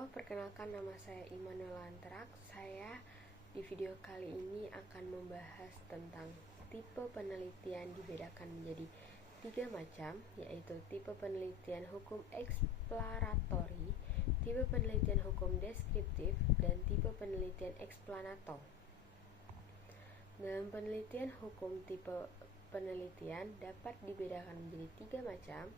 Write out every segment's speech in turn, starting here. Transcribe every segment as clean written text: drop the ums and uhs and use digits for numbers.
Halo, perkenalkan nama saya Immanuel Antrak. Saya di video kali ini akan membahas tentang tipe penelitian dibedakan menjadi 3 macam, yaitu tipe penelitian hukum eksploratory, tipe penelitian hukum deskriptif, dan tipe penelitian eksplanator. Dalam penelitian hukum, tipe penelitian dapat dibedakan menjadi 3 macam,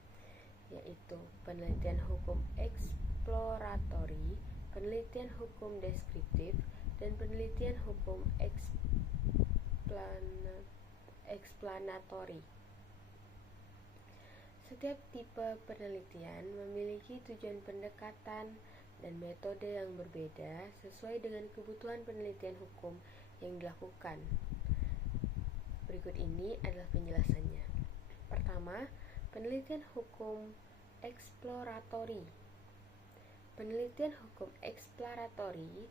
yaitu penelitian hukum eksploratory, penelitian hukum deskriptif, dan penelitian hukum eksplanatori. Setiap tipe penelitian memiliki tujuan pendekatan dan metode yang berbeda sesuai dengan kebutuhan penelitian hukum yang dilakukan. Berikut ini adalah penjelasannya. Pertama, penelitian hukum eksploratory. Penelitian hukum eksploratory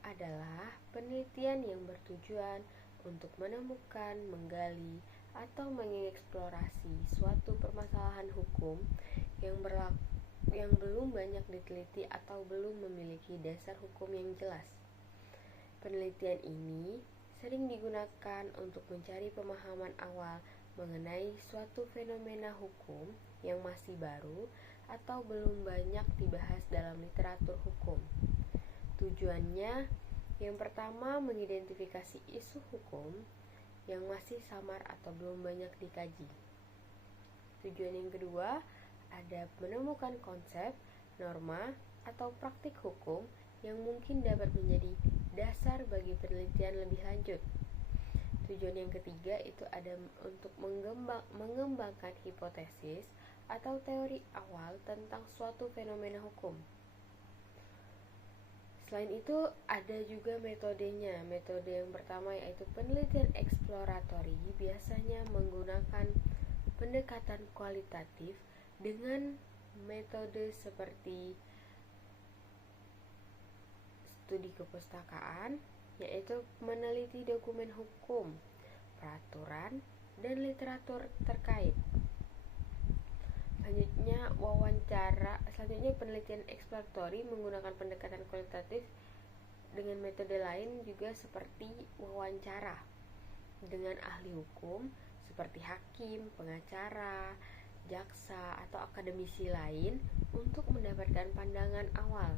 adalah penelitian yang bertujuan untuk menemukan, menggali, atau mengeksplorasi suatu permasalahan hukum yang belum banyak diteliti atau belum memiliki dasar hukum yang jelas. Penelitian ini sering digunakan untuk mencari pemahaman awal mengenai suatu fenomena hukum yang masih baru atau belum banyak dibahas dalam literatur hukum. Tujuannya yang pertama, mengidentifikasi isu hukum yang masih samar atau belum banyak dikaji. Tujuan yang kedua, ada menemukan konsep, norma, atau praktik hukum yang mungkin dapat menjadi dasar bagi penelitian lebih lanjut. Tujuan yang ketiga itu ada untuk mengembangkan hipotesis atau teori awal tentang suatu fenomena hukum. Selain itu, ada juga metodenya. Metode yang pertama yaitu penelitian eksploratory biasanya menggunakan pendekatan kualitatif dengan metode seperti studi kepustakaan, yaitu meneliti dokumen hukum, peraturan, dan literatur terkait. Selanjutnya penelitian eksploratory menggunakan pendekatan kualitatif dengan metode lain juga seperti wawancara dengan ahli hukum seperti hakim, pengacara, jaksa, atau akademisi lain untuk mendapatkan pandangan awal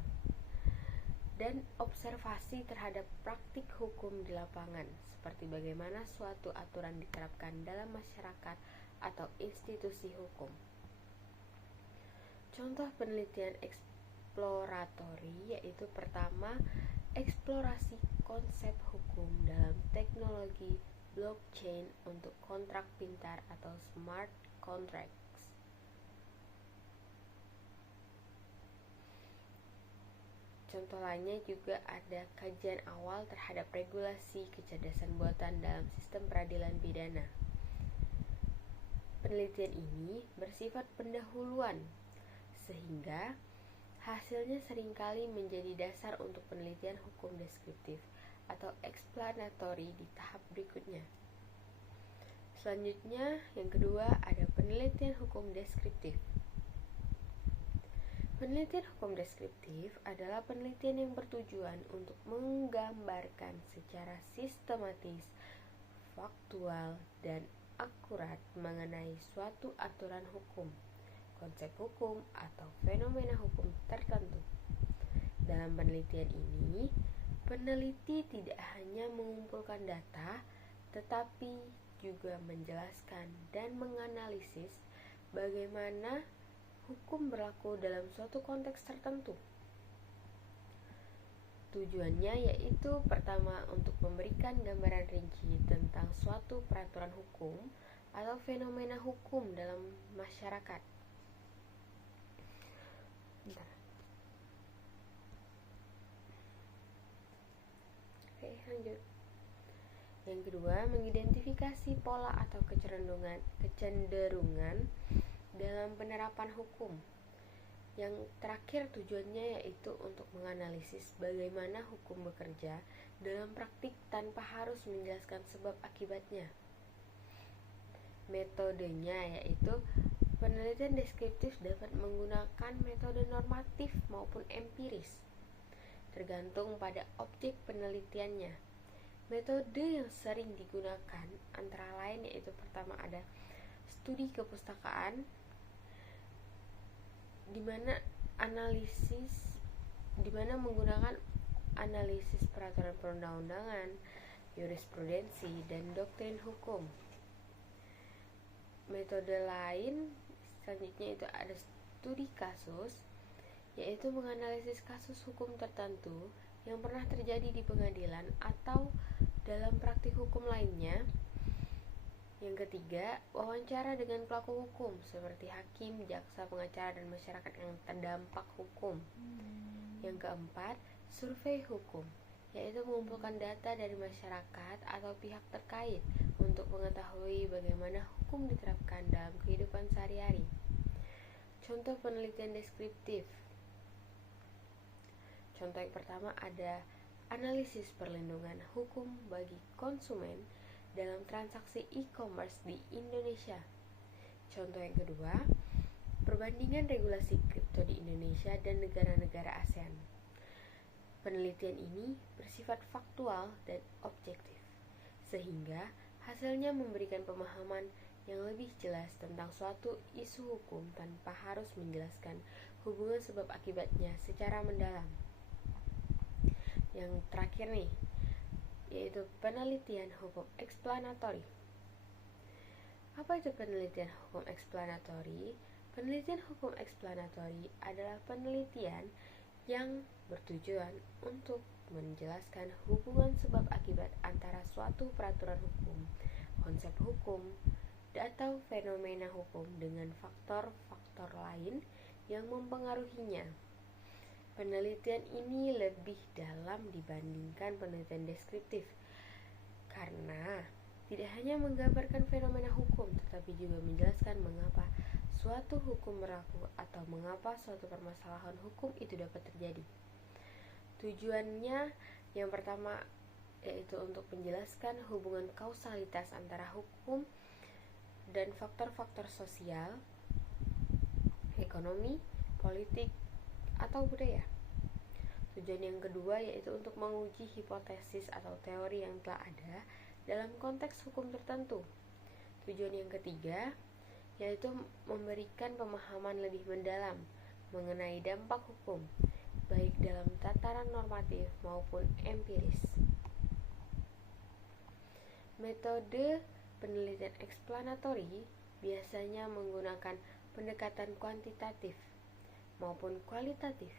dan observasi terhadap praktik hukum di lapangan, seperti bagaimana suatu aturan diterapkan dalam masyarakat atau institusi hukum. Contoh penelitian eksploratory yaitu pertama, eksplorasi konsep hukum dalam teknologi blockchain untuk kontrak pintar atau smart contracts. Contoh lainnya juga ada kajian awal terhadap regulasi kecerdasan buatan dalam sistem peradilan pidana. Penelitian ini bersifat pendahuluan, sehingga hasilnya seringkali menjadi dasar untuk penelitian hukum deskriptif atau explanatory di tahap berikutnya. Selanjutnya, yang kedua ada penelitian hukum deskriptif. Penelitian hukum deskriptif adalah penelitian yang bertujuan untuk menggambarkan secara sistematis, faktual, dan akurat mengenai suatu aturan hukum, konsep hukum, atau fenomena hukum tertentu. Dalam penelitian ini, peneliti tidak hanya mengumpulkan data, tetapi juga menjelaskan dan menganalisis bagaimana hukum berlaku dalam suatu konteks tertentu. Tujuannya yaitu pertama untuk memberikan gambaran rinci tentang suatu peraturan hukum atau fenomena hukum dalam masyarakat. Oke, lanjut. Yang kedua, mengidentifikasi pola atau kecenderungan dalam penerapan hukum. Yang terakhir tujuannya yaitu untuk menganalisis bagaimana hukum bekerja dalam praktik tanpa harus menjelaskan sebab akibatnya. Metodenya yaitu penelitian deskriptif dapat menggunakan metode normatif maupun empiris. tergantung pada objek penelitiannya. Metode yang sering digunakan antara lain yaitu pertama ada studi kepustakaan, di mana menggunakan analisis peraturan perundang-undangan, jurisprudensi, dan doktrin hukum. Metode lain selanjutnya itu ada studi kasus, yaitu menganalisis kasus hukum tertentu yang pernah terjadi di pengadilan atau dalam praktik hukum lainnya. Yang ketiga, wawancara dengan pelaku hukum seperti hakim, jaksa, pengacara, dan masyarakat yang terdampak hukum. Yang keempat, survei hukum, yaitu mengumpulkan data dari masyarakat atau pihak terkait untuk mengetahui bagaimana hukum diterapkan dalam kehidupan sehari-hari. Contoh penelitian deskriptif. Contoh yang pertama ada analisis perlindungan hukum bagi konsumen dalam transaksi e-commerce di Indonesia. Contoh yang kedua, perbandingan regulasi kripto di Indonesia dan negara-negara ASEAN. Penelitian ini bersifat faktual dan objektif, sehingga hasilnya memberikan pemahaman yang lebih jelas tentang suatu isu hukum tanpa harus menjelaskan hubungan sebab akibatnya secara mendalam. Yang terakhir nih, yaitu penelitian hukum eksplanatori. Apa itu penelitian hukum eksplanatori? Penelitian hukum eksplanatori adalah penelitian yang bertujuan untuk menjelaskan hubungan sebab akibat antara suatu peraturan hukum, konsep hukum, atau fenomena hukum dengan faktor-faktor lain yang mempengaruhinya. Penelitian ini lebih dalam dibandingkan penelitian deskriptif karena tidak hanya menggambarkan fenomena hukum, tetapi juga menjelaskan mengapa suatu hukum berlaku atau mengapa suatu permasalahan hukum itu dapat terjadi. Tujuannya yang pertama yaitu untuk menjelaskan hubungan kausalitas antara hukum dan faktor-faktor sosial, ekonomi, politik, atau budaya. Tujuan yang kedua yaitu untuk menguji hipotesis atau teori yang telah ada dalam konteks hukum tertentu. Tujuan yang ketiga yaitu memberikan pemahaman lebih mendalam mengenai dampak hukum, baik dalam tataran normatif maupun empiris. Metode penelitian eksplanatori biasanya menggunakan pendekatan kuantitatif maupun kualitatif,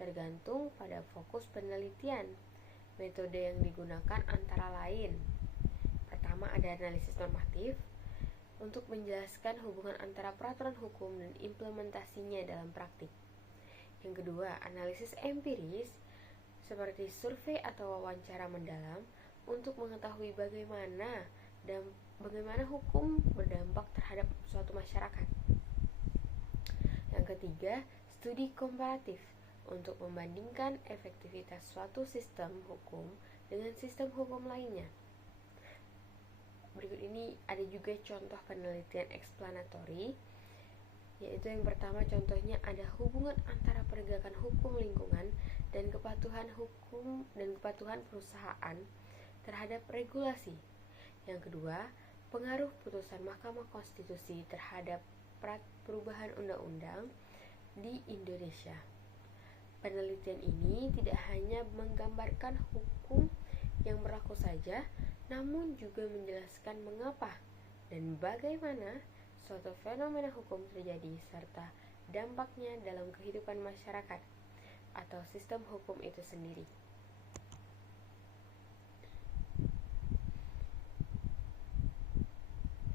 tergantung pada fokus penelitian. Metode yang digunakan antara lain, pertama ada analisis normatif untuk menjelaskan hubungan antara peraturan hukum dan implementasinya dalam praktik. Yang kedua, analisis empiris seperti survei atau wawancara mendalam untuk mengetahui bagaimana hukum berdampak terhadap suatu masyarakat. Yang ketiga, studi komparatif untuk membandingkan efektivitas suatu sistem hukum dengan sistem hukum lainnya. Berikut ini ada juga contoh penelitian eksplanatori, yaitu yang pertama contohnya ada hubungan antara penegakan hukum lingkungan dan kepatuhan hukum dan kepatuhan perusahaan terhadap regulasi. Yang kedua, pengaruh putusan Mahkamah Konstitusi terhadap perubahan undang-undang di Indonesia. Penelitian ini tidak hanya menggambarkan hukum yang berlaku saja, namun juga menjelaskan mengapa dan bagaimana suatu fenomena hukum terjadi serta dampaknya dalam kehidupan masyarakat atau sistem hukum itu sendiri.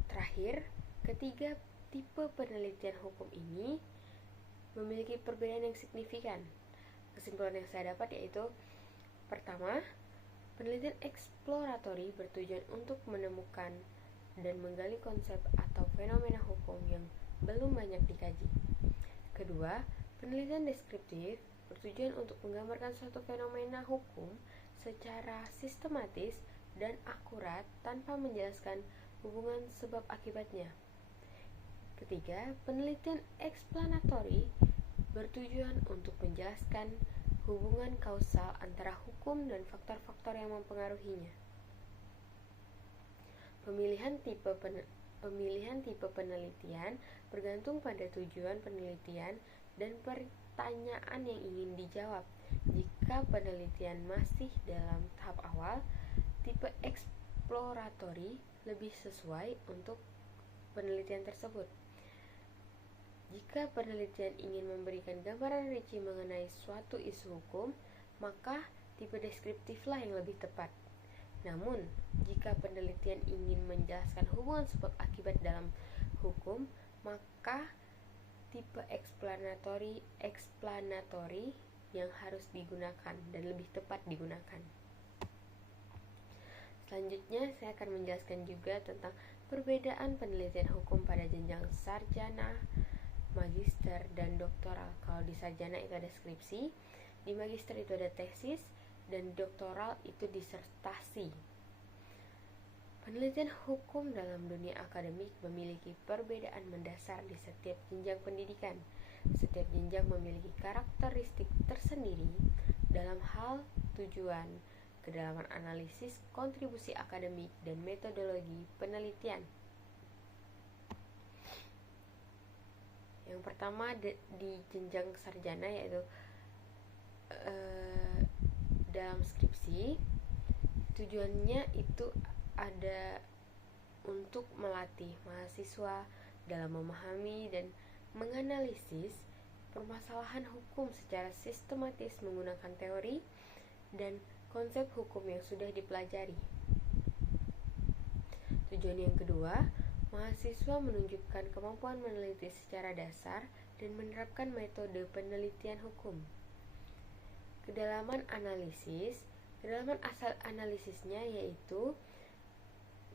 Terakhir, ketiga tipe penelitian hukum ini memiliki perbedaan yang signifikan. Kesimpulan yang saya dapat yaitu pertama, penelitian eksploratori bertujuan untuk menemukan dan menggali konsep atau fenomena hukum yang belum banyak dikaji. Kedua, penelitian deskriptif bertujuan untuk menggambarkan suatu fenomena hukum secara sistematis dan akurat tanpa menjelaskan hubungan sebab akibatnya. Ketiga, penelitian eksplanatori bertujuan untuk menjelaskan hubungan kausal antara hukum dan faktor-faktor yang mempengaruhinya. Pemilihan tipe penelitian bergantung pada tujuan penelitian dan pertanyaan yang ingin dijawab. Jika penelitian masih dalam tahap awal, tipe eksploratory lebih sesuai untuk penelitian tersebut. Jika penelitian ingin memberikan gambaran rinci mengenai suatu isu hukum, maka tipe deskriptiflah yang lebih tepat. Namun, jika penelitian ingin menjelaskan hubungan sebab akibat dalam hukum, maka tipe explanatory yang harus digunakan dan lebih tepat digunakan. Selanjutnya, saya akan menjelaskan juga tentang perbedaan penelitian hukum pada jenjang sarjana, magister, dan doktoral. Kalau di sarjana itu ada skripsi, di magister itu ada tesis, dan doktoral itu disertasi. Penelitian hukum dalam dunia akademik memiliki perbedaan mendasar di setiap jenjang pendidikan. Setiap jenjang memiliki karakteristik tersendiri dalam hal tujuan, kedalaman analisis, kontribusi akademik, dan metodologi penelitian. Yang pertama di jenjang sarjana yaitu dalam skripsi, tujuannya itu ada untuk melatih mahasiswa dalam memahami dan menganalisis permasalahan hukum secara sistematis menggunakan teori dan konsep hukum yang sudah dipelajari. Tujuan yang kedua, mahasiswa menunjukkan kemampuan meneliti secara dasar dan menerapkan metode penelitian hukum. Kedalaman asal analisisnya yaitu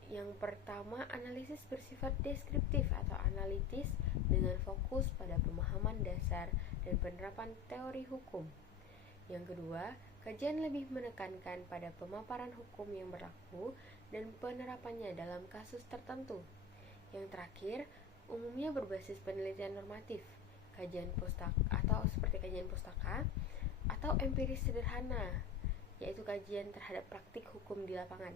yang pertama, analisis bersifat deskriptif atau analitis dengan fokus pada pemahaman dasar dan penerapan teori hukum. Yang kedua, kajian lebih menekankan pada pemaparan hukum yang berlaku dan penerapannya dalam kasus tertentu. Yang terakhir, umumnya berbasis penelitian normatif, kajian pustaka atau seperti kajian pustaka, atau empiris sederhana, yaitu kajian terhadap praktik hukum di lapangan.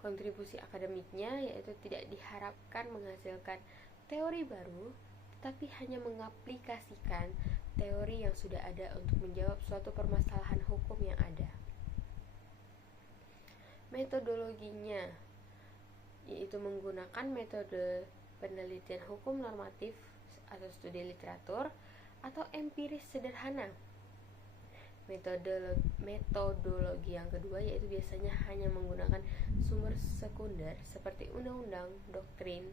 Kontribusi akademiknya yaitu tidak diharapkan menghasilkan teori baru, tetapi hanya mengaplikasikan teori yang sudah ada untuk menjawab suatu permasalahan hukum yang ada. Metodologinya yaitu menggunakan metode penelitian hukum normatif atau studi literatur atau empiris sederhana. Metodologi yang kedua yaitu biasanya hanya menggunakan sumber sekunder seperti undang-undang, doktrin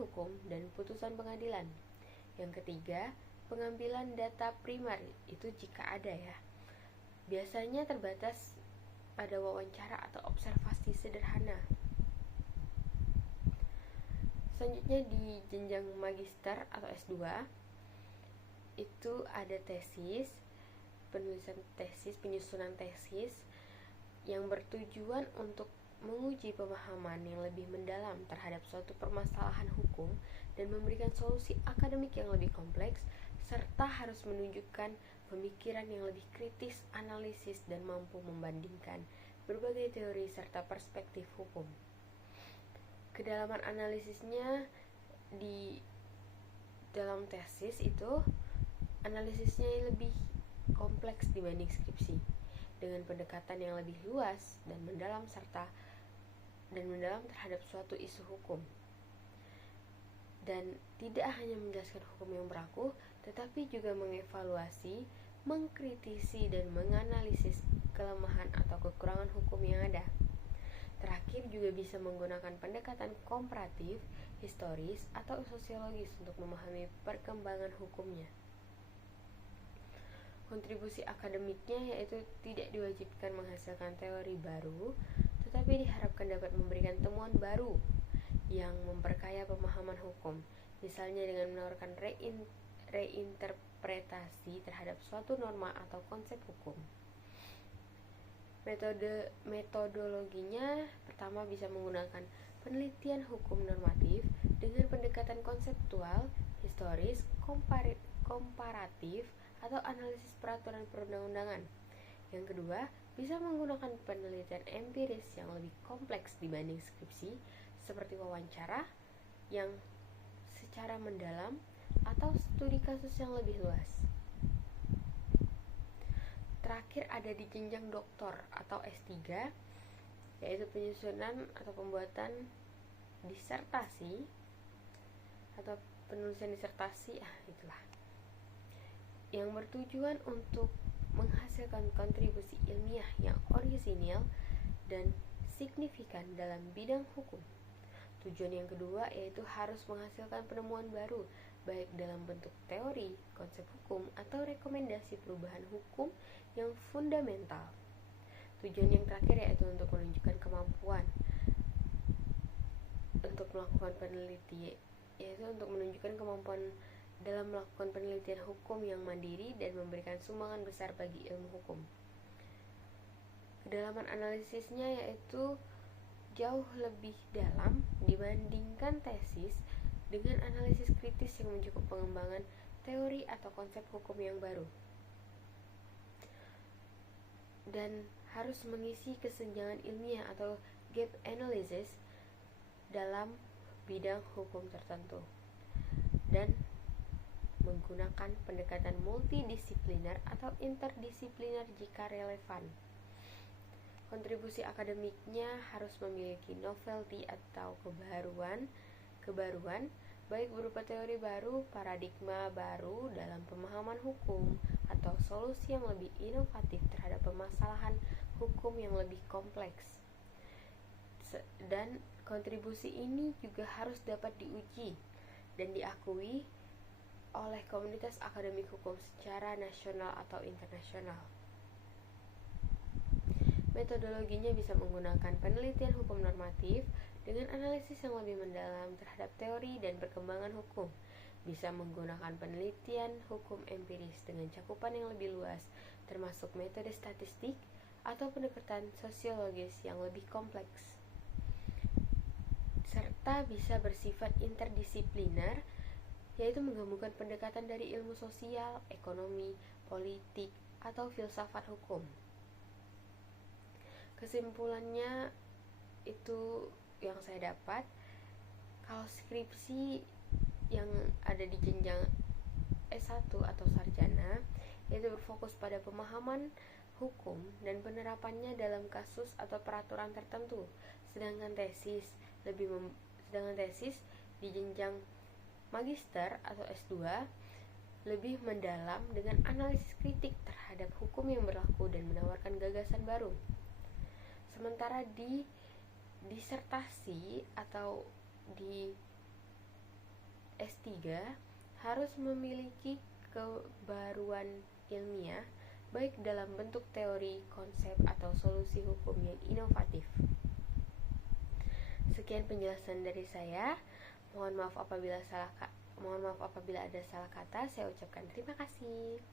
hukum, dan putusan pengadilan. Yang ketiga, pengambilan data primer itu jika ada ya. Biasanya terbatas pada wawancara atau observasi sederhana. Selanjutnya di jenjang magister atau S2 itu ada tesis, penulisan tesis, penyusunan tesis yang bertujuan untuk menguji pemahaman yang lebih mendalam terhadap suatu permasalahan hukum dan memberikan solusi akademik yang lebih kompleks, serta harus menunjukkan pemikiran yang lebih kritis, analisis, dan mampu membandingkan berbagai teori serta perspektif hukum. Kedalaman analisisnya di dalam tesis itu analisisnya lebih kompleks dibanding skripsi, dengan pendekatan yang lebih luas dan mendalam terhadap suatu isu hukum. Dan tidak hanya menjelaskan hukum yang berlaku, tetapi juga mengevaluasi, mengkritisi, dan menganalisis kelemahan atau kekurangan hukum yang ada. Terakhir juga bisa menggunakan pendekatan komparatif, historis, atau sosiologis untuk memahami perkembangan hukumnya. Kontribusi akademiknya yaitu tidak diwajibkan menghasilkan teori baru, tetapi diharapkan dapat memberikan temuan baru yang memperkaya pemahaman hukum, misalnya dengan menawarkan reinterpretasi terhadap suatu norma atau konsep hukum. Metodologinya pertama bisa menggunakan penelitian hukum normatif dengan pendekatan konseptual, historis, komparatif, atau analisis peraturan perundang-undangan. Yang kedua, bisa menggunakan penelitian empiris yang lebih kompleks dibanding skripsi, seperti wawancara yang secara mendalam atau studi kasus yang lebih luas. Terakhir ada di jenjang doktor atau S3, yaitu penyusunan atau pembuatan disertasi atau penulisan disertasi, itulah, yang bertujuan untuk menghasilkan kontribusi ilmiah yang orisinil dan signifikan dalam bidang hukum. Tujuan yang kedua yaitu harus menghasilkan penemuan baru, baik dalam bentuk teori, konsep hukum, atau rekomendasi perubahan hukum yang fundamental. Tujuan yang terakhir yaitu untuk menunjukkan kemampuan untuk melakukan penelitian, yaitu untuk menunjukkan kemampuan dalam melakukan penelitian hukum yang mandiri dan memberikan sumbangan besar bagi ilmu hukum. Kedalaman analisisnya yaitu jauh lebih dalam dibandingkan tesis dengan analisis kritis yang mencakup pengembangan teori atau konsep hukum yang baru, dan harus mengisi kesenjangan ilmiah atau gap analysis dalam bidang hukum tertentu, dan menggunakan pendekatan multidisipliner atau interdisipliner jika relevan. Kontribusi akademiknya harus memiliki novelty atau kebaruan baik berupa teori baru, paradigma baru dalam pemahaman hukum, atau solusi yang lebih inovatif terhadap permasalahan hukum yang lebih kompleks. Dan kontribusi ini juga harus dapat diuji dan diakui oleh komunitas akademik hukum secara nasional atau internasional. Metodologinya bisa menggunakan penelitian hukum normatif dengan analisis yang lebih mendalam terhadap teori dan perkembangan hukum. Bisa menggunakan penelitian hukum empiris dengan cakupan yang lebih luas, termasuk metode statistik atau pendekatan sosiologis yang lebih kompleks. Serta bisa bersifat interdisipliner, yaitu menggabungkan pendekatan dari ilmu sosial, ekonomi, politik, atau filsafat hukum. Kesimpulannya itu yang saya dapat, kalau skripsi yang ada di jenjang S1 atau sarjana yaitu berfokus pada pemahaman hukum dan penerapannya dalam kasus atau peraturan tertentu, sedangkan tesis di jenjang magister atau S2 lebih mendalam dengan analisis kritik terhadap hukum yang berlaku dan menawarkan gagasan baru. Sementara di disertasi atau di S3 harus memiliki kebaruan ilmiah baik dalam bentuk teori, konsep, atau solusi hukum yang inovatif. Sekian penjelasan dari saya. Mohon maaf apabila ada salah kata. Saya ucapkan terima kasih.